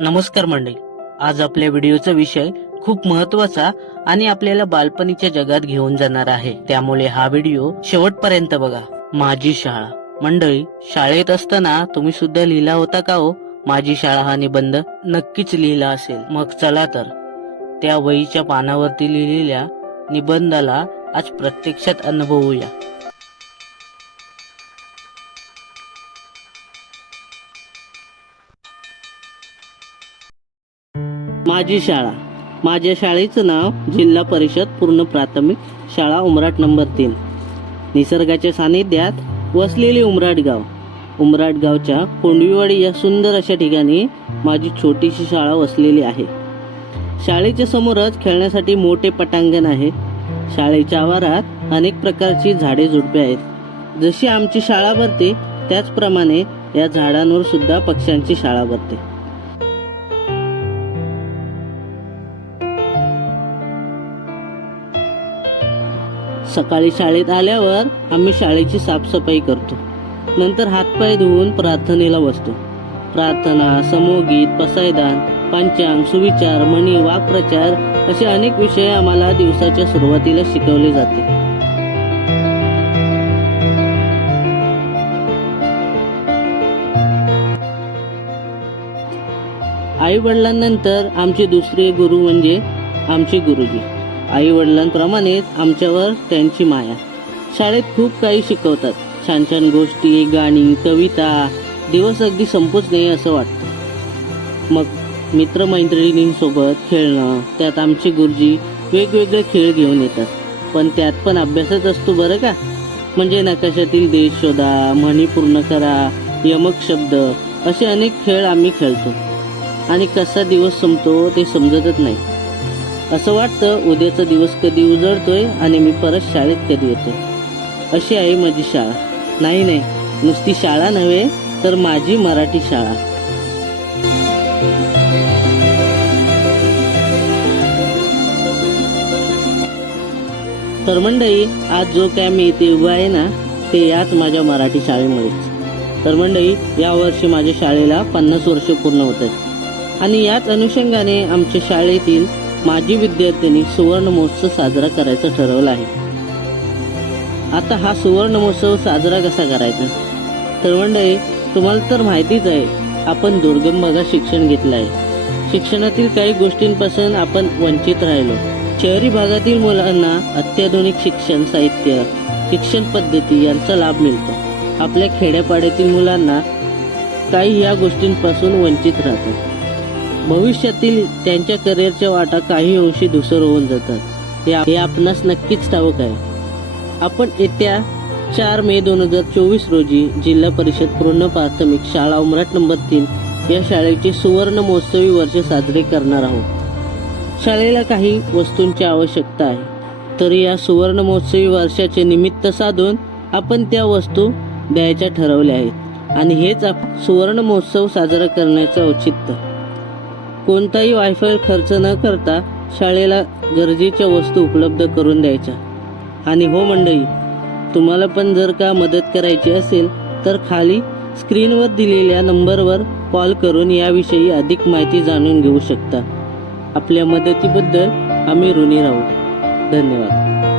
नमस्कार मंडळी. आज आपल्या व्हिडिओचा विषय खूप महत्त्वाचा आणि आपल्याला बालपणीच्या जगात घेऊन जाणार आहे. त्यामुळे हा व्हिडिओ शेवटपर्यंत बघा. माझी शाळा. मंडळी शाळेत असताना तुम्ही सुद्धा लिहिला होता का हो? माझी शाळा हा निबंध नक्कीच लिहिला असेल. मग चला तर. त्या वहीच्या पानावरती लिहिलेल्या निबंधाला आज प्रत्यक्षात अनुभवूया. माझी शाळा. माझ्या शाळेचं नाव जिल्हा परिषद पूर्ण प्राथमिक शाळा उमराट नंबर तीन. निसर्गाच्या सानिध्यात वसलेले उमराट गाव. उमराट गावच्या कोंडवीवाडी या सुंदर अशा ठिकाणी माझी छोटीशी शाळा वसलेली आहे. शाळेच्या समोरच खेळण्यासाठी मोठे पटांगण आहे. शाळेच्या आवारात अनेक प्रकारची झाडे झुडपे आहेत. जशी आमची शाळा भरते त्याचप्रमाणे या झाडांवर सुद्धा पक्ष्यांची शाळा भरते. सकाळी शाळेत आल्यावर आम्ही शाळेची साफसफाई करतो. नंतर हातपाय धुवून प्रार्थनेला बसतो. प्रार्थना समोगीत पसायदान पंचांग सुविचार म्हणी वाक्प्रचार असे अनेक विषय आम्हाला दिवसाच्या सुरुवातीला शिकवले जाते. आई वडिलांनंतर आमचे दुसरे गुरु म्हणजे आमचे गुरुजी. आई वडिलांप्रमाणेच आमच्यावर त्यांची माया. शाळेत खूप काही शिकवतात. छान छान गोष्टी गाणी कविता दिवस अगदी संपूच नाही असं वाटतं. मग मित्रमैत्रिणींसोबत खेळणं त्यात आमचे गुरुजी वेगवेगळे खेळ घेऊन येतात. पण त्यात पण अभ्यासच असतो बरं का? म्हणजे नकाशातील देश शोधा म्हणी पूर्ण करा यमक शब्द असे अनेक खेळ आम्ही खेळतो. आणि कसा दिवस संपतो ते समजतच नाही. असं वाटतं उद्याचा दिवस कधी उजळतोय आणि मी परत शाळेत कधी येतो अशी आहे माझी शाळा. नाही नाही. नुसती शाळा नव्हे तर माझी मराठी शाळा. तर मंडळी आज जो काय मी इथे उभा आहे ना ते याच माझ्या मराठी शाळेमुळेच. तर मंडळी यावर्षी माझ्या शाळेला पन्नास वर्ष पूर्ण होत आहेत. आणि याच अनुषंगाने आमच्या शाळेतील माजी विद्यार्थ्यांनी सुवर्ण महोत्सव साजरा करायचं ठरवलं आहे. आता हा सुवर्ण महोत्सव साजरा कसा करायचा? तर मंडळी तुम्हाला तर माहितीच आहे आपण दुर्गम भागात शिक्षण घेतलं आहे. शिक्षणातील काही गोष्टींपासून आपण वंचित राहिलो. शहरी भागातील मुलांना अत्याधुनिक शिक्षण साहित्य शिक्षण पद्धती यांचा लाभ मिळतो. आपल्या खेड्यापाड्यातील मुलांना काही या गोष्टींपासून वंचित राहतात. भविष्यातील त्यांच्या करिअरच्या वाटा काही अंशी धुसर होऊन जातात. हे हे आपणास नक्कीच ठाऊक आहे. आपण येत्या चार मे दोन हजार चोवीस रोजी जिल्हा परिषद पूर्ण प्राथमिक शाळा उमराट नंबर तीन या शाळेचे सुवर्ण महोत्सवी वर्ष साजरे करणार आहोत. शाळेला काही वस्तूंची आवश्यकता आहे. तर या सुवर्ण महोत्सवी वर्षाचे निमित्त साधून आपण त्या वस्तू द्यायच्या ठरवल्या आहेत. आणि हेच आप सुवर्ण महोत्सव साजरा करण्याचं औचित्य. कोणताही वायफाय खर्च न करता शाळेला गरजेच्या वस्तू उपलब्ध करून द्यायच्या. आणि हो मंडळी तुम्हाला पण जर का मदत करायची असेल तर खाली स्क्रीनवर दिलेल्या नंबरवर कॉल करून याविषयी अधिक माहिती जाणून घेऊ शकता. आपल्या मदतीबद्दल आम्ही ऋणी राहू. धन्यवाद.